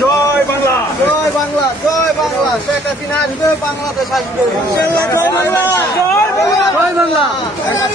জয় বাংলা। জয় বাংলা জয় বাংলা। শেখ হাসিনা আসবে বাংলাদেশ আসবে। জয়